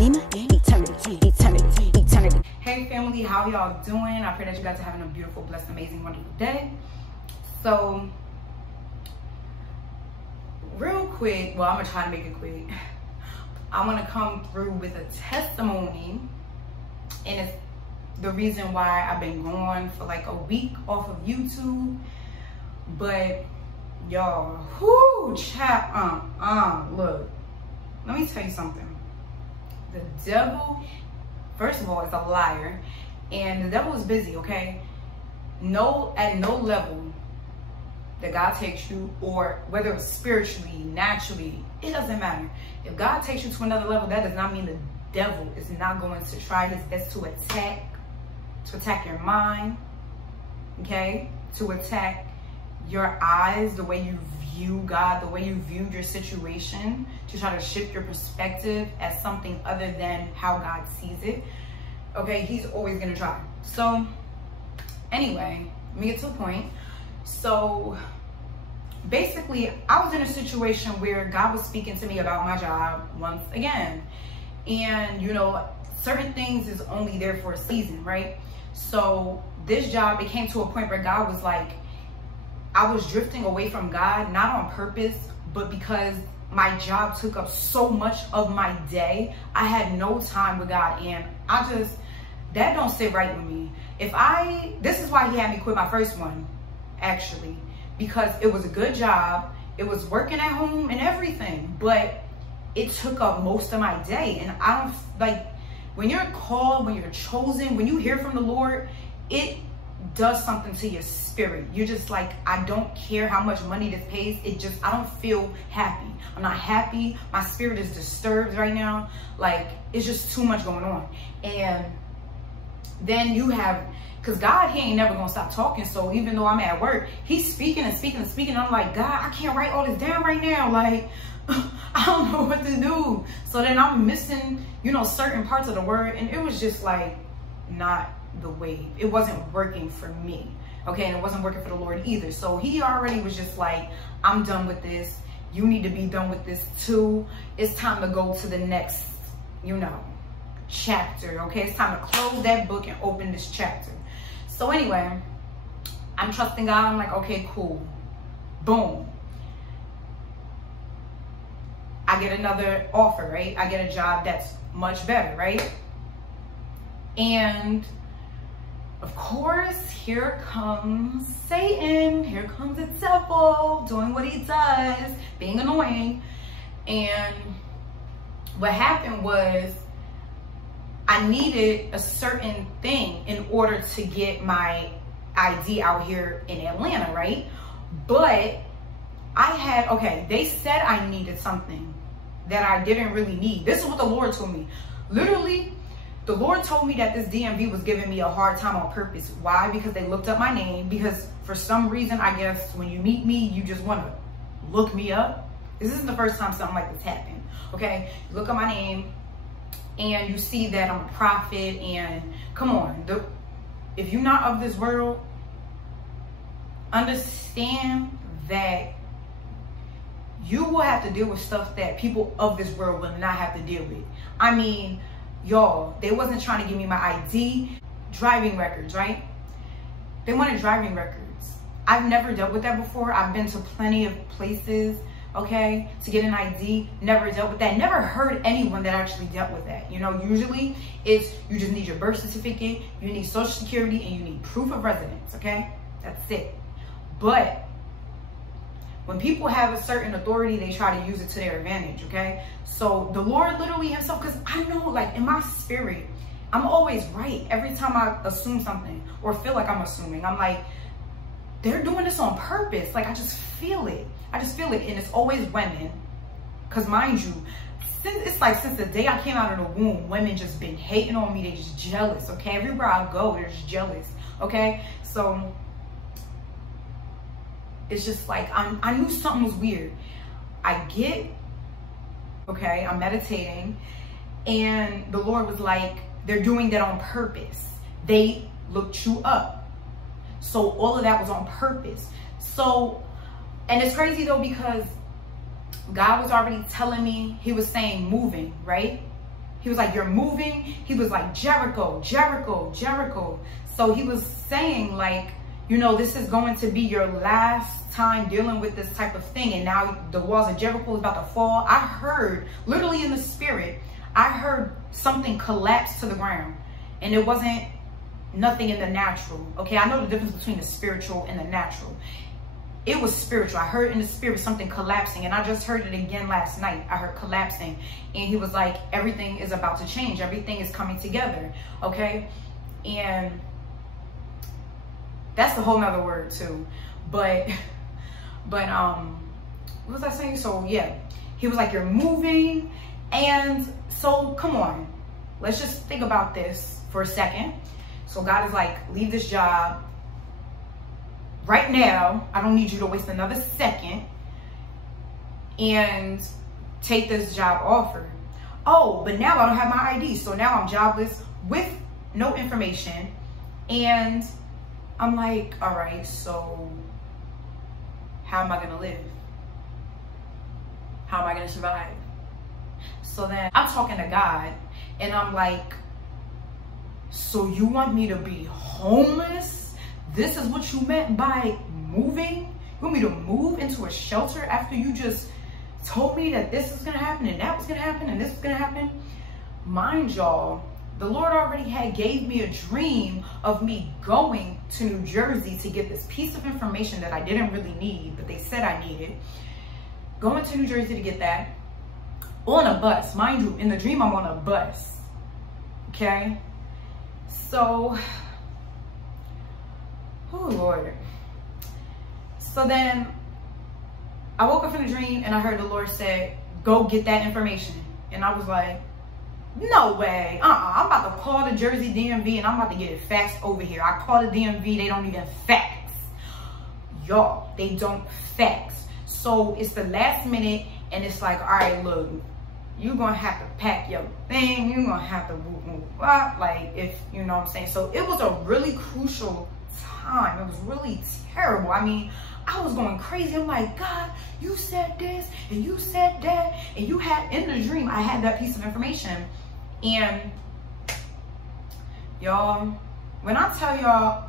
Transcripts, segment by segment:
eternity. Hey family, how y'all doing? I pray that you guys are having a beautiful, blessed, amazing, wonderful day. So, real quick, well, I'm gonna try to make it quick. I want to come through with a testimony, and it's the reason why I've been gone for like a week off of YouTube. But y'all, whoo, look, let me tell you something. The devil, first of all, is a liar, and the devil is busy, okay? At no level that God takes you, or whether it's spiritually, naturally, it doesn't matter. If God takes you to another level, that does not mean the devil is not going to try his best to attack your mind, okay? To attack your eyes, the way you view God, the way you viewed your situation, to try to shift your perspective as something other than how God sees it. Okay, he's always gonna try. So anyway, let me get to the point. So basically, I was in a situation where God was speaking to me about my job once again. And you know, certain things is only there for a season, right? So this job, it came to a point where God was like, I was drifting away from God, not on purpose, but because my job took up so much of my day. I had no time with God, and that don't sit right with me. This is why he had me quit my first one, actually, because it was a good job. It was working at home and everything, but it took up most of my day. And I don't, like, when you're called, when you're chosen, when you hear from the Lord, it does something to your spirit. You're just like, I don't care how much money this pays. I don't feel happy. I'm not happy. My spirit is disturbed right now. Like, it's just too much going on. And then you have, because God, he ain't never gonna stop talking. So even though I'm at work, he's speaking and speaking and speaking. I'm like, God, I can't write all this down right now. Like, I don't know what to do. So then I'm missing, you know, certain parts of the word. And it was just like, not the way. It wasn't working for me. Okay, and it wasn't working for the Lord either. So he already was just like, I'm done with this. You need to be done with this too. It's time to go to the next, you know, chapter. Okay, it's time to close that book and open this chapter. So anyway, I'm trusting God. I'm like, okay, cool. Boom. I get another offer, right? I get a job that's much better, right? And of course, here comes Satan. Here comes the devil doing what he does, being annoying. And what happened was, I needed a certain thing in order to get my ID out here in Atlanta, right? But they said I needed something that I didn't really need. This is what the Lord told me. Literally, the Lord told me that this DMV was giving me a hard time on purpose. Why? Because they looked up my name. Because for some reason, I guess when you meet me, you just want to look me up. This isn't the first time something like this happened. Okay, you look up my name and you see that I'm a prophet. And come on, if you're not of this world, understand that you will have to deal with stuff that people of this world will not have to deal with. I mean, y'all, they wasn't trying to give me my ID, driving records, right? They wanted driving records. I've never dealt with that before. I've been to plenty of places, okay, to get an ID. Never dealt with that. Never heard anyone that actually dealt with that. You know, usually it's, you just need your birth certificate, you need social security, and you need proof of residence, okay? That's it. But when people have a certain authority, they try to use it to their advantage, okay? So the Lord literally himself, because I know, like, in my spirit, I'm always right every time I assume something or feel like I'm assuming. I'm like, they're doing this on purpose. Like, I just feel it. I just feel it. And it's always women. Because mind you, since the day I came out of the womb, women just been hating on me. They just jealous, okay? Everywhere I go, they're just jealous, okay? So it's just like, I knew something was weird. I'm meditating, and the Lord was like, they're doing that on purpose. They looked you up. So all of that was on purpose. So, and it's crazy though, because God was already telling me, he was saying moving, right? He was like, you're moving. He was like, Jericho, Jericho, Jericho. So he was saying like, you know, this is going to be your last time dealing with this type of thing. And now the walls of Jericho is about to fall. I heard, literally in the spirit, I heard something collapse to the ground. And it wasn't nothing in the natural. Okay, I know the difference between the spiritual and the natural. It was spiritual. I heard in the spirit something collapsing, and I just heard it again last night. I heard collapsing, and he was like, everything is about to change. Everything is coming together, okay? And that's a whole nother word too. But what was I saying? So yeah, he was like, you're moving. And so come on, let's just think about this for a second. So God is like, leave this job right now. I don't need you to waste another second and take this job offer. Oh, but now I don't have my ID. So now I'm jobless with no information. And I'm like, all right, so how am I going to live? How am I going to survive? So then I'm talking to God, and I'm like, so you want me to be homeless? This is what you meant by moving? You want me to move into a shelter after you just told me that this is going to happen and that was going to happen and this is going to happen? Mind y'all, the Lord already had gave me a dream of me going to New Jersey to get this piece of information that I didn't really need, but they said I needed. Going to New Jersey to get that on a bus. Mind you, in the dream, I'm on a bus. Okay? So, oh Lord. So then I woke up from the dream and I heard the Lord say, go get that information. And I was like, no way. I'm about to call the Jersey DMV and I'm about to get it faxed over here. I call the DMV, they don't even fax. Y'all, they don't fax. So it's the last minute and it's like, all right, look, you're going to have to pack your thing. You're going to have to move up. Like, if, you know what I'm saying? So it was a really crucial time. It was really terrible. I mean, I was going crazy. I'm like, God, you said this and you said that. And you had, in the dream, I had that piece of information. And y'all, when I tell y'all,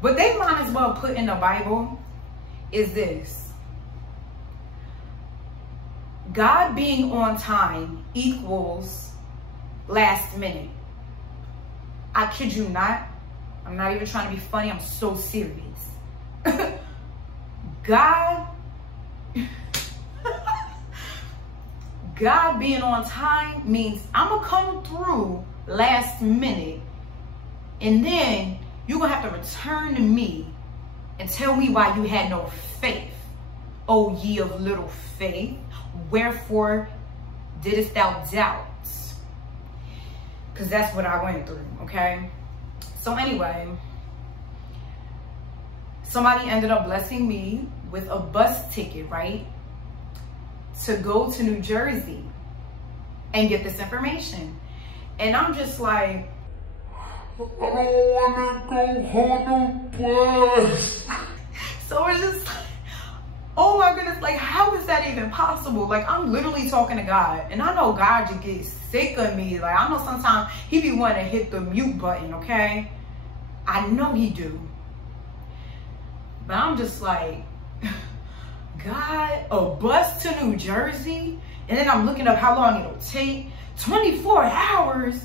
what they might as well put in the Bible is this. God being on time equals last minute. I kid you not. I'm not even trying to be funny. I'm so serious. God being on time means I'm going to come through last minute. And then you're going to have to return to me and tell me why you had no faith. O ye of little faith, wherefore didst thou doubt? Because that's what I went through, okay? So anyway, somebody ended up blessing me with a bus ticket, right? To go to New Jersey and get this information. And I'm just like, I don't want to go on the bus. So it's just like, oh my goodness, like how is that even possible? Like I'm literally talking to God, and I know God just gets sick of me. Like I know sometimes he be wanting to hit the mute button, okay? I know he do. But I'm just like, God, a bus to New Jersey? And then I'm looking up how long it'll take. 24 hours.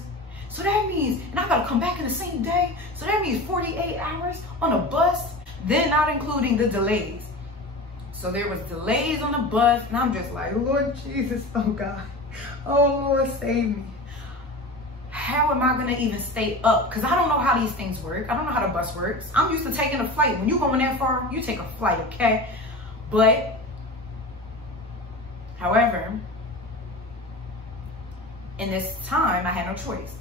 So that means, and I gotta come back in the same day. So that means 48 hours on a bus, then not including the delays. So there was delays on the bus, and I'm just like, Lord Jesus, oh God. Oh Lord, save me. How am I gonna even stay up? Because I don't know how these things work. I don't know how the bus works. I'm used to taking a flight. When you going that far, you take a flight, okay? But, however, in this time, I had no choice.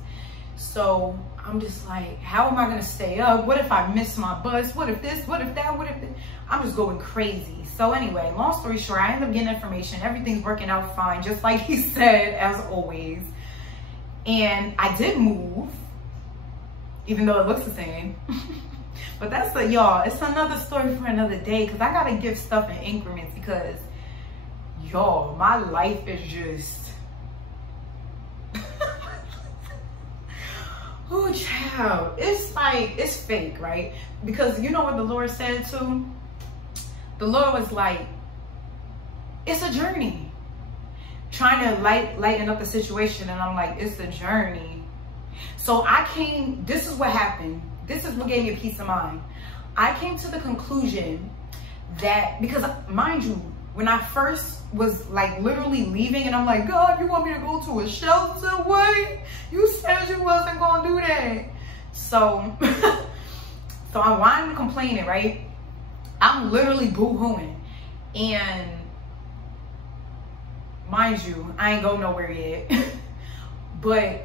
So I'm just like, how am I gonna stay up? What if I miss my bus? What if this? What if that? What if this? I'm just going crazy. So anyway, long story short, I ended up getting information. Everything's working out fine, just like he said, as always. And I did move, even though it looks the same. But that's y'all, it's another story for another day, because I gotta give stuff in increments, because y'all, my life is just Oh, child, it's like, it's fake, right? Because you know what the Lord said too? The Lord was like, it's a journey. Trying to lighten up the situation. And I'm like, it's a journey. So this is what happened. This is what gave me a peace of mind. I came to the conclusion that, because mind you, when I first was like literally leaving and I'm like, God, you want me to go to a shelter? What? You said you wasn't gonna do that. So, so I'm whining and complaining, right? I'm literally boo-hooing. And mind you, I ain't go nowhere yet. But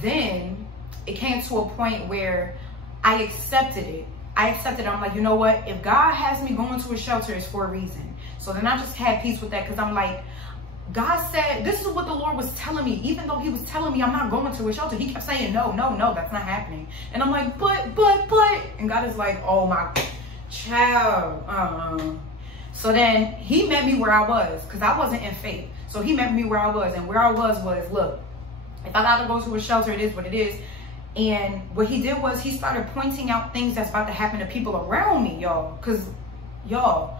then it came to a point where I accepted it. I'm like, you know what? If God has me going to a shelter, it's for a reason. So then I just had peace with that, because I'm like, God said, this is what the Lord was telling me. Even though he was telling me I'm not going to a shelter, he kept saying, no, that's not happening. And I'm like, but. And God is like, oh my child. So then he met me where I was, because I wasn't in faith. So he met me where I was. And where I was, look, if I got to go to a shelter, it is what it is. And what he did was he started pointing out things that's about to happen to people around me, y'all. Because, y'all,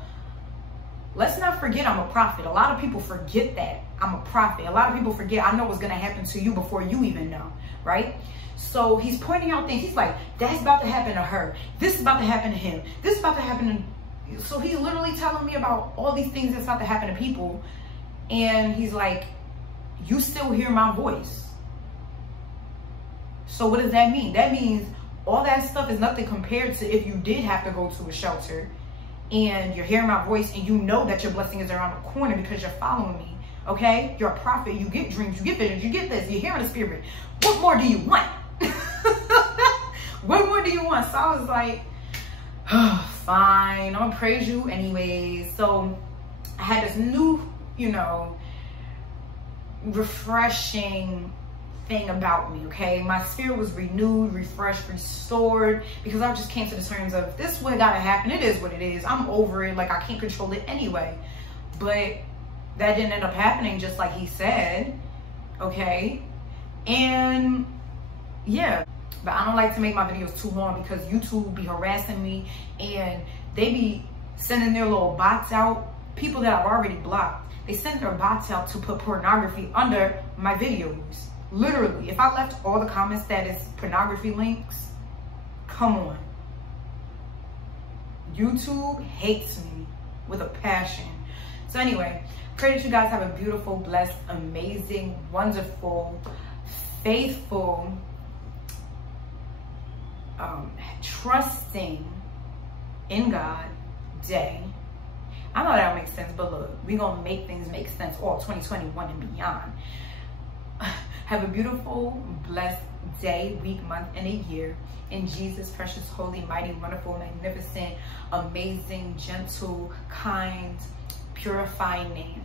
let's not forget I'm a prophet. A lot of people forget that I'm a prophet. A lot of people forget I know what's going to happen to you before you even know, right? So he's pointing out things. He's like, that's about to happen to her. This is about to happen to him. This is about to happen to... So he's literally telling me about all these things that's about to happen to people. And he's like, you still hear my voice. So what does that mean? That means all that stuff is nothing compared to if you did have to go to a shelter and you're hearing my voice and you know that your blessing is around the corner because you're following me, okay? You're a prophet, you get dreams, you get visions, you get this, you're hearing the spirit. What more do you want? What more do you want? So I was like, oh, fine, I'm gonna praise you anyways. So I had this new, you know, refreshing thing about me, okay? My spirit was renewed, refreshed, restored, because I just came to the terms of, this is what gotta happen. It is what it is. I'm over it. Like, I can't control it anyway. But that didn't end up happening just like he said, okay? And yeah, but I don't like to make my videos too long because YouTube be harassing me and they be sending their little bots out. People that I've already blocked, they send their bots out to put pornography under my videos. Literally, if I left all the comments that is pornography links, come on. YouTube hates me with a passion. So anyway, pray that you guys have a beautiful, blessed, amazing, wonderful, faithful, trusting in God day. I know that don't make sense, but look, we're going to make things make sense all 2021 and beyond. Have a beautiful, blessed day, week, month, and a year. In Jesus' precious, holy, mighty, wonderful, magnificent, amazing, gentle, kind, purifying name.